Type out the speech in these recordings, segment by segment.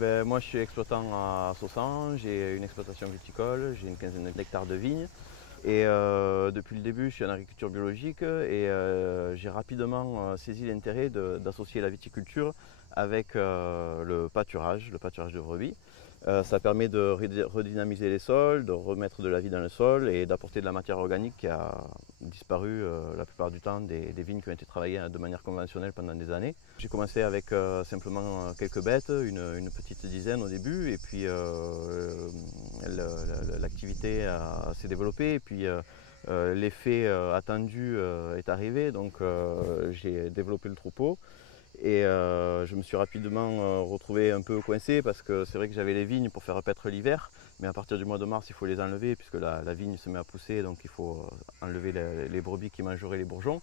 Moi je suis exploitant à Saussan, j'ai une exploitation viticole, j'ai une quinzaine d'hectares de vignes. Et depuis le début, je suis en agriculture biologique et j'ai rapidement saisi l'intérêt d'associer la viticulture avec le pâturage de brebis. Ça permet de redynamiser les sols, de remettre de la vie dans le sol et d'apporter de la matière organique qui a disparu la plupart du temps des vignes qui ont été travaillées de manière conventionnelle pendant des années. J'ai commencé avec simplement quelques bêtes, une petite dizaine au début, et puis l'activité s'est développée, et puis l'effet attendu est arrivé, donc j'ai développé le troupeau. Et je me suis rapidement retrouvé un peu coincé parce que c'est vrai que j'avais les vignes pour faire paître l'hiver, mais à partir du mois de mars il faut les enlever puisque la vigne se met à pousser, donc il faut enlever les brebis qui mangeraient les bourgeons.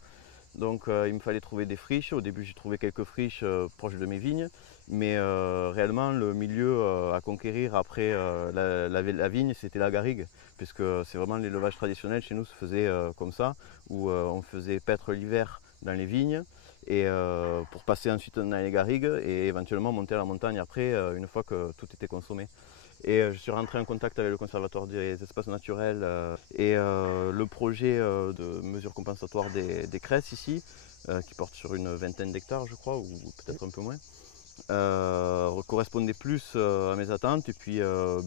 Donc il me fallait trouver des friches. Au début j'ai trouvé quelques friches proches de mes vignes, mais réellement le milieu à conquérir après la vigne c'était la garrigue, puisque c'est vraiment l'élevage traditionnel chez nous se faisait comme ça, où on faisait paître l'hiver dans les vignes et pour passer ensuite dans les garrigues et éventuellement monter à la montagne après une fois que tout était consommé. Et je suis rentré en contact avec le Conservatoire des espaces naturels et le projet de mesures compensatoires des cresses ici, qui porte sur une vingtaine d'hectares je crois, ou peut-être un peu moins, correspondait plus à mes attentes. Et puis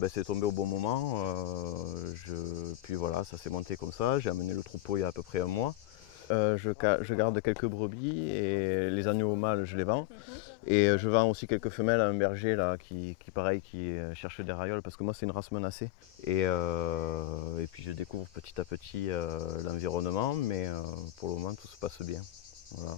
c'est tombé au bon moment. Puis voilà, ça s'est monté comme ça. J'ai amené le troupeau il y a à peu près un mois. Je garde quelques brebis et les agneaux mâles je les vends. Et je vends aussi quelques femelles à un berger là, qui cherche des rayioles parce que moi c'est une race menacée. Et puis je découvre petit à petit l'environnement, mais pour le moment tout se passe bien. Voilà.